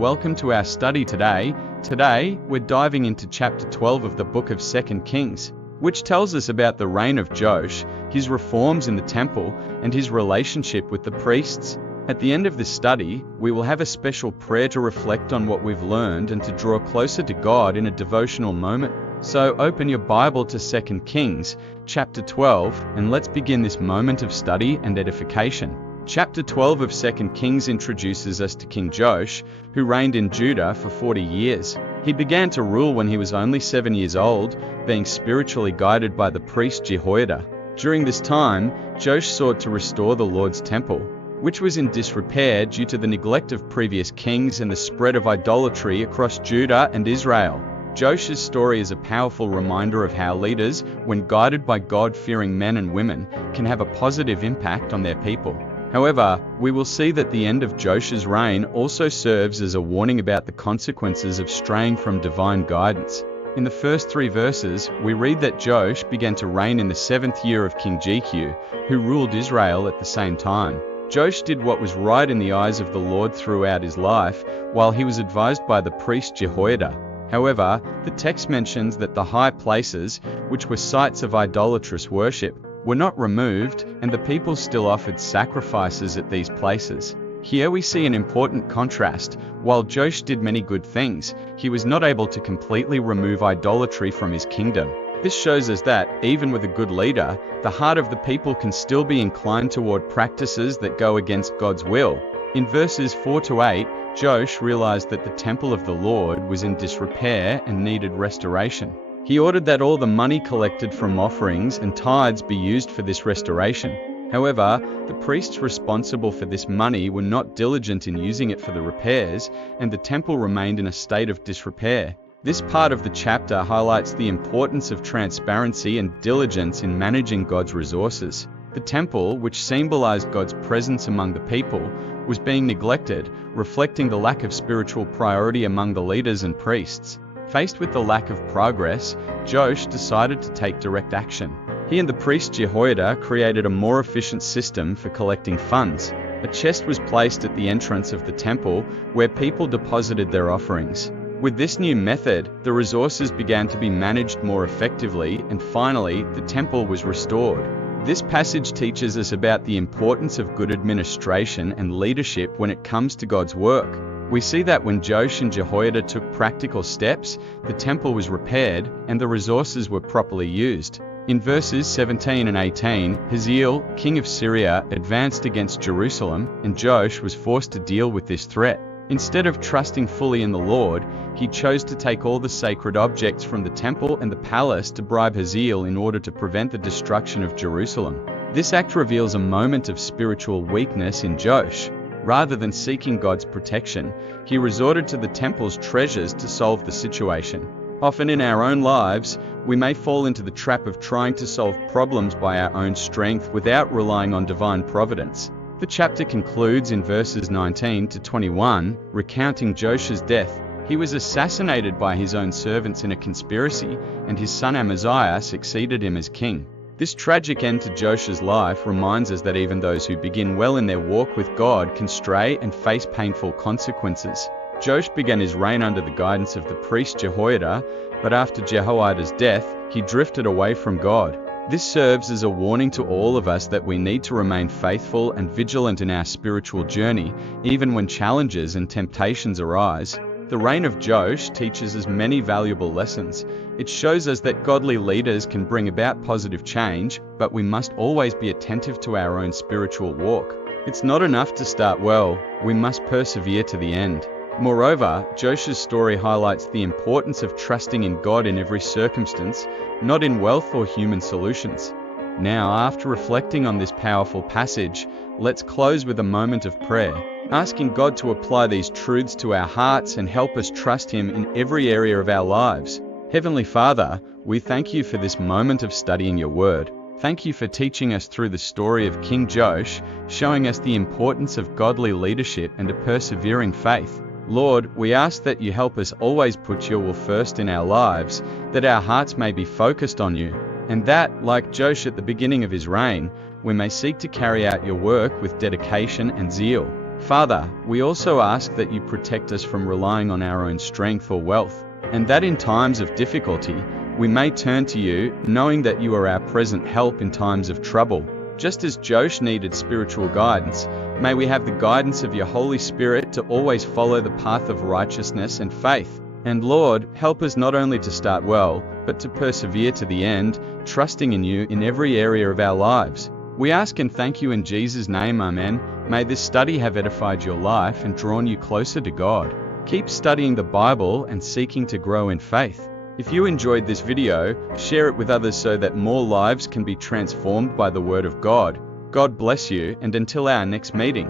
welcome to our study today. Today, we're diving into chapter 12 of the book of 2 Kings, which tells us about the reign of Joash, his reforms in the temple, and his relationship with the priests. At the end of this study, we will have a special prayer to reflect on what we've learned and to draw closer to God in a devotional moment. So open your Bible to 2 Kings, chapter 12, and let's begin this moment of study and edification. Chapter 12 of 2 Kings introduces us to King Joash, who reigned in Judah for 40 years. He began to rule when he was only 7 years old, being spiritually guided by the priest Jehoiada. During this time, Joash sought to restore the Lord's temple, which was in disrepair due to the neglect of previous kings and the spread of idolatry across Judah and Israel. Joash's story is a powerful reminder of how leaders, when guided by God-fearing men and women, can have a positive impact on their people. However, we will see that the end of Joash's reign also serves as a warning about the consequences of straying from divine guidance. In the first 3 verses, we read that Joash began to reign in the 7th year of King Jehu, who ruled Israel at the same time. Joash did what was right in the eyes of the Lord throughout his life, while he was advised by the priest Jehoiada. However, the text mentions that the high places, which were sites of idolatrous worship, were not removed, and the people still offered sacrifices at these places. Here we see an important contrast. While Joash did many good things, he was not able to completely remove idolatry from his kingdom. This shows us that, even with a good leader, the heart of the people can still be inclined toward practices that go against God's will. In verses 4 to 8, Joash realized that the temple of the Lord was in disrepair and needed restoration. He ordered that all the money collected from offerings and tithes be used for this restoration. However, the priests responsible for this money were not diligent in using it for the repairs, and the temple remained in a state of disrepair. This part of the chapter highlights the importance of transparency and diligence in managing God's resources. The temple, which symbolized God's presence among the people, was being neglected, reflecting the lack of spiritual priority among the leaders and priests. Faced with the lack of progress, Joash decided to take direct action. He and the priest Jehoiada created a more efficient system for collecting funds. A chest was placed at the entrance of the temple, where people deposited their offerings. With this new method, the resources began to be managed more effectively, and finally, the temple was restored. This passage teaches us about the importance of good administration and leadership when it comes to God's work. We see that when Joash and Jehoiada took practical steps, the temple was repaired, and the resources were properly used. In verses 17 and 18, Hazael, king of Syria, advanced against Jerusalem, and Joash was forced to deal with this threat. Instead of trusting fully in the Lord, he chose to take all the sacred objects from the temple and the palace to bribe Hazael in order to prevent the destruction of Jerusalem. This act reveals a moment of spiritual weakness in Joash. Rather than seeking God's protection, he resorted to the temple's treasures to solve the situation. Often in our own lives, we may fall into the trap of trying to solve problems by our own strength without relying on divine providence. The chapter concludes in verses 19 to 21, recounting Joash's death. He was assassinated by his own servants in a conspiracy, and his son Amaziah succeeded him as king. This tragic end to Joash's life reminds us that even those who begin well in their walk with God can stray and face painful consequences. Joash began his reign under the guidance of the priest Jehoiada, but after Jehoiada's death, he drifted away from God. This serves as a warning to all of us that we need to remain faithful and vigilant in our spiritual journey, even when challenges and temptations arise. The reign of Joash teaches us many valuable lessons. It shows us that godly leaders can bring about positive change, but we must always be attentive to our own spiritual walk. It's not enough to start well, we must persevere to the end. Moreover, Joash's story highlights the importance of trusting in God in every circumstance, not in wealth or human solutions. Now, after reflecting on this powerful passage, let's close with a moment of prayer, asking God to apply these truths to our hearts and help us trust Him in every area of our lives. Heavenly Father, we thank You for this moment of studying Your Word. Thank You for teaching us through the story of King Joash, showing us the importance of godly leadership and a persevering faith. Lord, we ask that You help us always put Your will first in our lives, that our hearts may be focused on You, and that, like Joash at the beginning of his reign, we may seek to carry out Your work with dedication and zeal. Father, we also ask that you protect us from relying on our own strength or wealth, and that in times of difficulty, we may turn to you, knowing that you are our present help in times of trouble. Just as Joash needed spiritual guidance, may we have the guidance of your Holy Spirit to always follow the path of righteousness and faith. And Lord, help us not only to start well, but to persevere to the end, trusting in you in every area of our lives. We ask and thank you in Jesus' name, Amen. May this study have edified your life and drawn you closer to God. Keep studying the Bible and seeking to grow in faith. If you enjoyed this video, share it with others so that more lives can be transformed by the Word of God. God bless you, and until our next meeting.